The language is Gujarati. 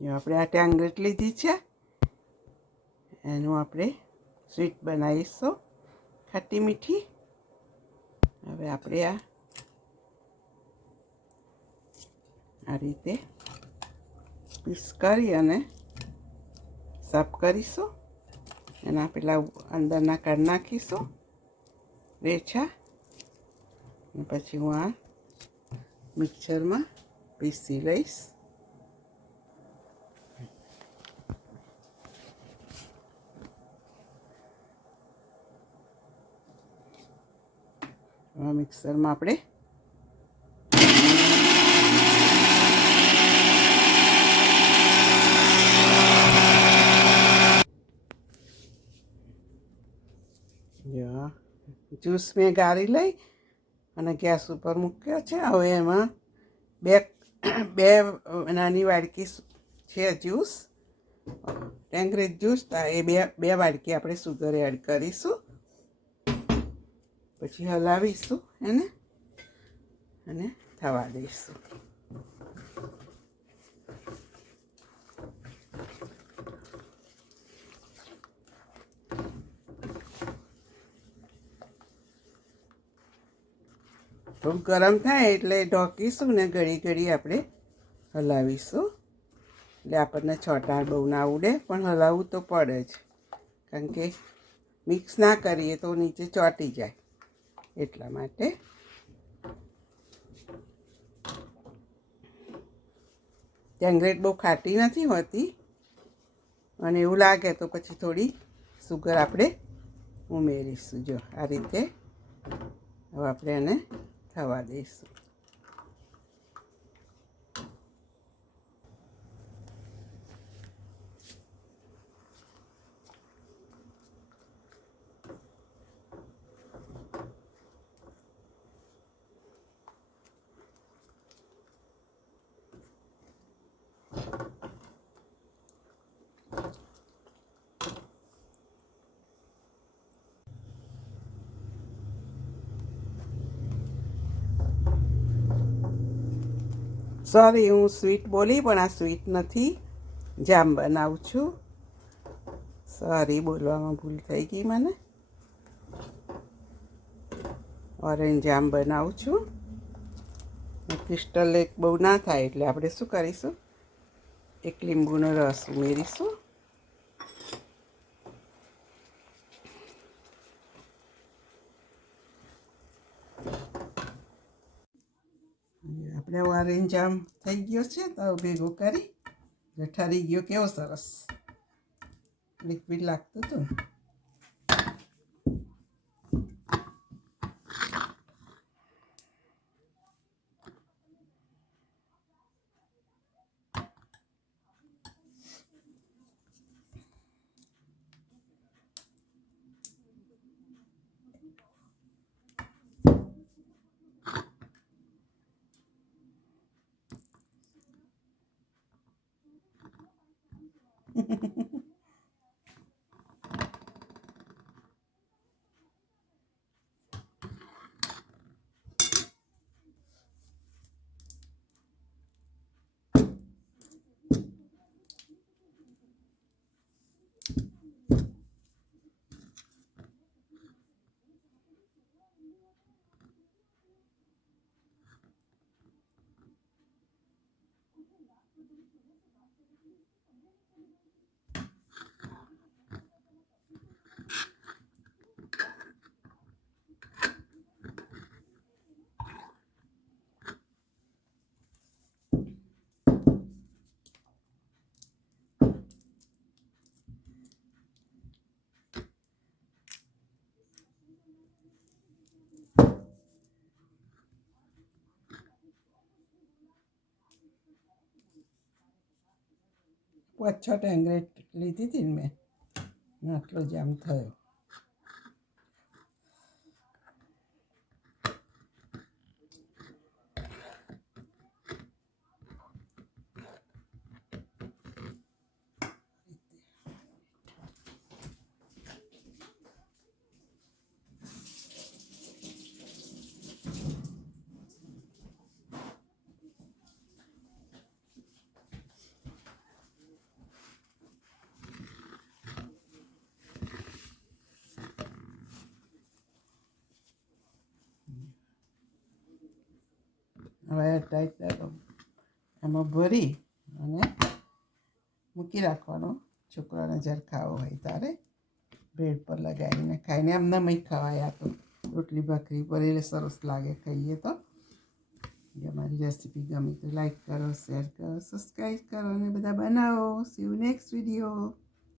જો આપણે આ ટેંગરેટ લીધી છે, એનું આપણે સ્વીટ બનાવીશું, ખાટી મીઠી. હવે આપણે આ રીતે પીસ કરી અને સાફ કરીશું. એના પેલા અંદરના કાઢી નાખીશું રેછા, અને પછી હું આ મિક્સરમાં પીસી લઈશ. મિક્સરમાં આપણે જ્યુસ મેં ગાળી લઈ અને ગેસ ઉપર મૂક્યો છે. હવે એમાં બે નાની વાડકી છે જ્યુસ, ટેંગરેજ જ્યુસ. એ બે વાડકી આપણે સુગર એડ કરીશું, પછી હલાવીશું એને અને થવા દઈશું. થોડું ગરમ થાય એટલે ઢોકીશું ને ઘડી આપણે હલાવીશું. એટલે આપણને છોટાં બહુ ના ઉડે, પણ હલાવવું તો પડે જ, કારણ કે મિક્સ ના કરીએ તો નીચે ચોંટી જાય. એટલા માટે ટેંગરેટ બહુ ખાટી નથી હોતી, અને એવું લાગે તો પછી થોડી સુગર આપણે ઉમેરીશું. જો આ રીતે હવે આપણે એને થવા દઈશું. સોરી, હું સ્વીટ બોલી, પણ આ સ્વીટ નથી, જામ બનાવું છું. સોરી, બોલવામાં ભૂલ થઈ ગઈ મને. ઓરેન્જ જામ બનાવું છું. ક્રિસ્ટલ લેક બહુ ના થાય એટલે આપણે શું કરીશું, એક લીંબુનો રસ ઉમેરીશું. આપણે ઓરેન્જ જામ થઈ ગયો છે, તો ભેગો કરી ઠરી ગયો. કેવો સરસ લિક્વિડ લાગતું હતું. પાછો ટેંગરેટ લીધી હતી ને મેં, આટલો જામ થયો. હવે એરટાઈટ એમાં ભરી અને મૂકી રાખવાનો. છોકરાને જ્યારે ખાવો હોય ત્યારે બ્રેડ પર લગાવીને ખાઈને એમનામ ખવાય. આ તો રોટલી ભાખરી પર એ સરસ લાગે ખાઈએ તો. અમારી રેસીપી ગમી તો લાઈક કરો, શેર કરો, સબસ્ક્રાઈબ કરો અને બધા બનાવો. C you next video.